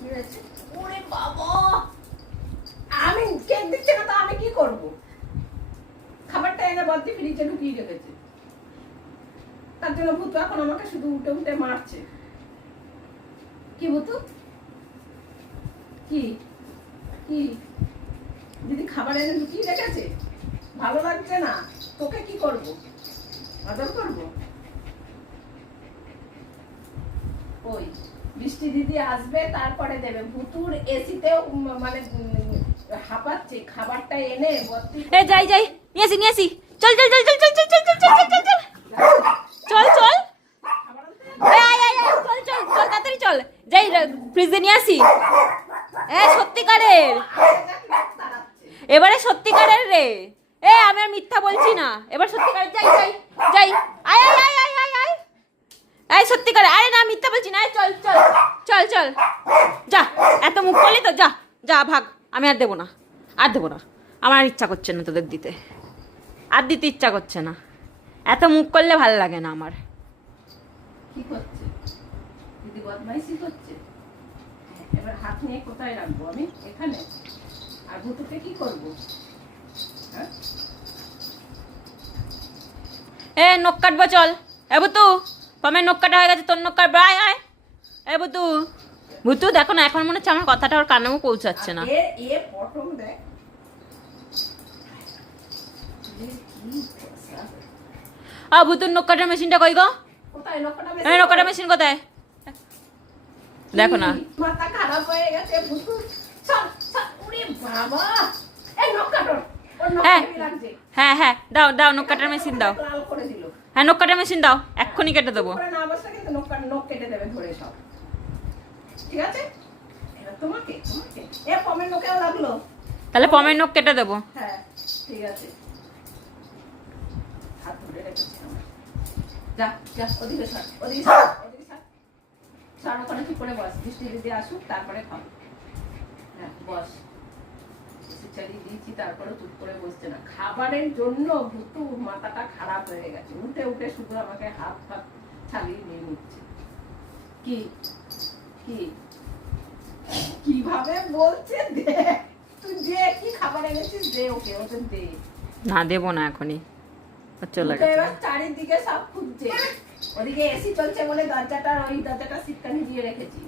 ওরে বাবা, আমি কেক দিচ্ছে না তো আমি কি করব? খাবারটা এনে বদ্দি ফ্রিজে ঢুকিয়ে রেখেছে, তার জন্য ভূত এখন আমাকে শুধু উঠে উঠে মারছে। কি ভূতু, কি কি দিদি খাবার এনে ঢুকিয়ে রেখেছে, ভালো লাগছে না, তোকে কি করব? আদর করব? ওই বৃষ্টি দিদি আসবে তারপরে দেবে। ভুতুর এসিতেও মানে হাঁপাচ্ছে, খাবারটা এনে বদ্দি। এ যাই যাই, নিয়ে আসি চল চল চল চল চল চল চল চল চল চল চল চল চল আয় আয় আয় চল চল চল তাড়াতাড়ি চল, যাই ফ্রিজে নিয়ে আসি। সত্যিকারের, এবারে সত্যিকারের রে। আমি আর মিথ্যা বলছি না, এবার সত্যিকারের। যাই যাই যাই, আয় আয় আয় আয় আয় আয় আয় সত্যিকারের। আরে না মিথ্যা বলছি না, চল চল চল চল যা, এত মুখ করলি তো, যা যা ভাগ। আমি আর দেবো না, আর দেবো না, আমার আর ইচ্ছা করছে না তোদের দিতে, আর দিতে ইচ্ছা করছে না। এত মুখ করলে ভালো লাগে না আমার। কি করছে দিদি? বদমাইশি করছে। এবার হাত নিয়ে কোথায় রাখবো আমি? এখানে? আর ভুতুকে কি করব? নখ কাটবো চল। ভুতু, পমের নখ কাটা হয়ে গেছে, তোর নখ কাটবো। আয় আয় ভুতু। ভুতু দেখো না, এখন মনে হচ্ছে আমার কথাটা ওর কানেও পৌঁছাচ্ছে না। ভুতুর নখ কাটার মেশিনটা কই গো? নখ কাটার মেশিন কোথায়? দেখো না, মাথা খারাপ হয়ে গেছে ভুতুর। বাবা, এই নখ কাটো। হ্যাঁ হ্যাঁ দাও দাও, নখ কাটার মেশিন দাও। হ্যাঁ নখ কাটার মেশিন দাও, এক্ষুনি কেটে দেবো। নখ কেটে দেবে ধরে সব। ঠিক আছে, তোমাকে এ পমের নখেও লাগলো, তাহলে পমের নখ কেটে দেবো। হ্যাঁ ঠিক আছে। হাত ধরে রেখেছি আমার। যা যা, ওদিকে সর, ওদিকে সর, ওদিকে সর। সর, ওখানে চুপ করে বস, বৃষ্টি দিদি আসুক তারপরে খাবো। হ্যাঁ বস, চালিয়ে দিয়েছি তারপরে চুপ করে বসছে না। খাবারের জন্য ভুতু মাথাটা খারাপ হয়ে গেছে, উঠে উঠে শুধু আমাকে হাত হাত ছালিয়ে নিয়ে নিচ্ছে। কি কি কিভাবে বলছে, দে তুই, দে কি খাবার এনেছিস, দে ওকে, ওদের দে। না দেবো না এখনই, চলে গেছে। এবার চারিদিকে সব খুঁজছে, ওদিকে এসি চলছে বলে দরজাটা সিটকানি দিয়ে রেখেছি,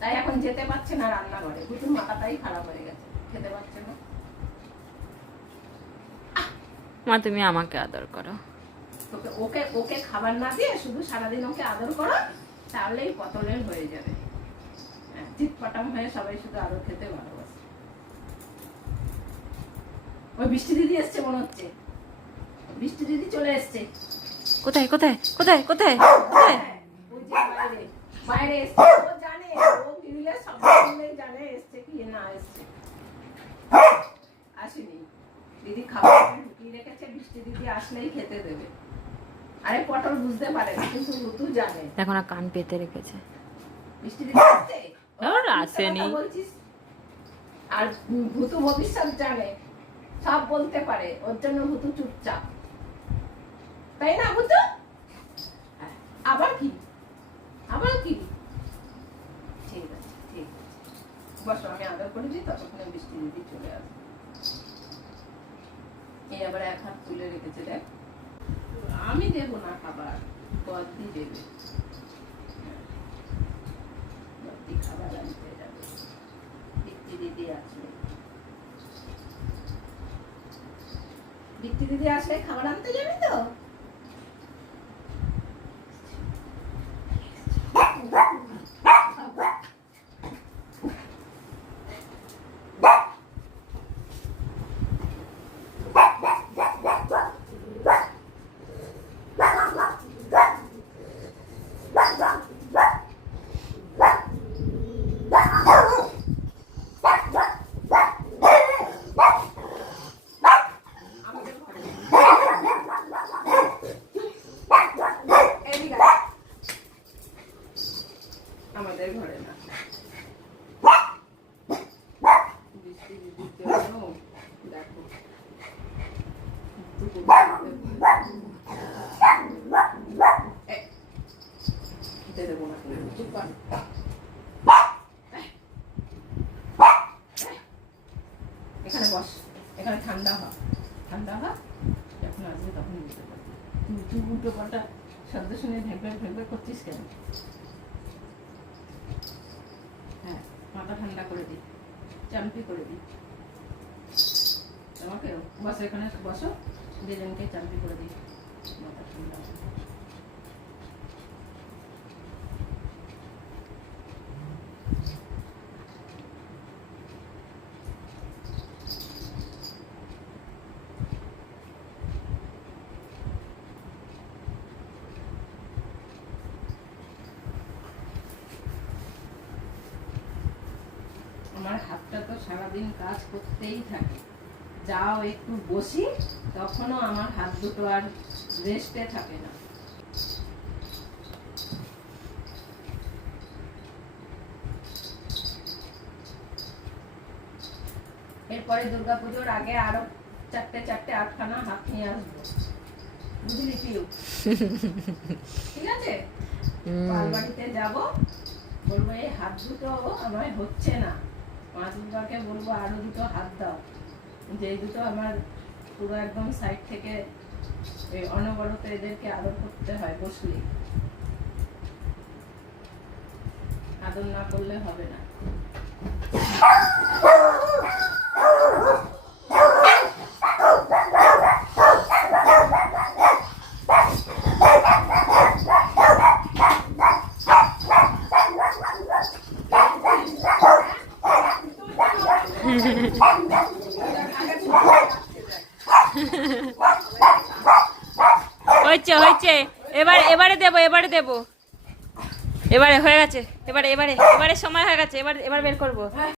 তাই এখন যেতে পারছে না রান্নাঘরে। ভুতুর মাথাটাই খারাপ হয়ে গেছে, খেতে পারছে না। মা তুমি আমাকে আদর করো। ওকে ওকে খাবার না দিয়ে শুধু সারাদিন ওকে আদর করো, তাহলেই পতলের হয়ে যাবে। চিৎপটাম হয়ে সবাই শুধু আদর খেতে ভালোবাসে। ওই বৃষ্টি দিদি এসছে মনে হচ্ছে, বৃষ্টি দিদি চলে এসছে। কোথায় কোথায় কোথায় কোথায় কোথায়? ওই যে বাইরে বাইরে এসছে। ও জানে, ও দিলে সব জানে এসছে কি না এসছে। আসেনি, দিদি খাবার ঢুকিয়ে রেখেছে, বৃষ্টি দিদি আসলেই খেতে দেবে। আরে পটল বুঝতে পারে না, কিন্তু ভুতু জানে। দেখো না, কান পেতে রেখেছে। বৃষ্টি দিদি আসছে, ওর আসেনি। আর ভুতু ভবিষ্যৎ জানে, সব বলতে পারে, ওর জন্য ভুতু চুপচাপ, তাই না ভুতু? আবার কি, আবার কি? ঠিক আছে ঠিক আছে, বসো, আমি আদর করেছি, ততক্ষণে বৃষ্টি দিদি চলে আসবে। এই আবার এক হাত তুলে রেখেছে, দেখ। আমি দেবো না খাবার, বদ্দি দেবে। বদ্দি খাবার আনতে যাবে, বৃষ্টি দিদি আসলে। বৃষ্টি দিদি আসলে খাবার আনতে যাবি তো? আমাদের ঘরে না, বৃষ্টি দিদির জন্য দেখো খেতে দেবো না, চুপ কর। শুনে ভেগভেগ ভেগভেগ করছিস কেন? হ্যাঁ, মাথা ঠান্ডা করে দিই, চাম্পি করে দিই। তোমাকে বসো, এখানে বসো, দুজনকে চাম্পি করে দিই, মাথা ঠান্ডা। আমার হাতটা তো সারাদিন কাজ করতেই থাকে, যাও একটু বসি তখনও আমার হাত দুটো আর রেস্টে থাকে না। এরপরে দুর্গাপুজোর আগে আরো চারটে 8খানা হাত নিয়ে আসবো, বুঝলি পিউ? ঠিক আছে, পালবাড়িতে যাবো, বলবো এই হাত দুটো আমার হচ্ছে না, মা দুর্গাকে বলবো আরো দুটো হাত দাও, যে দুটো আমার পুরো একদম সাইড থেকে অনবরত এদেরকে আদর করতে হয়, বসলি আদর না করলে হবে না। হয়েছে হয়েছে, এবারে দেবো, এবারে হয়ে গেছে, এবারে সময় হয়ে গেছে, এবার বের করবো।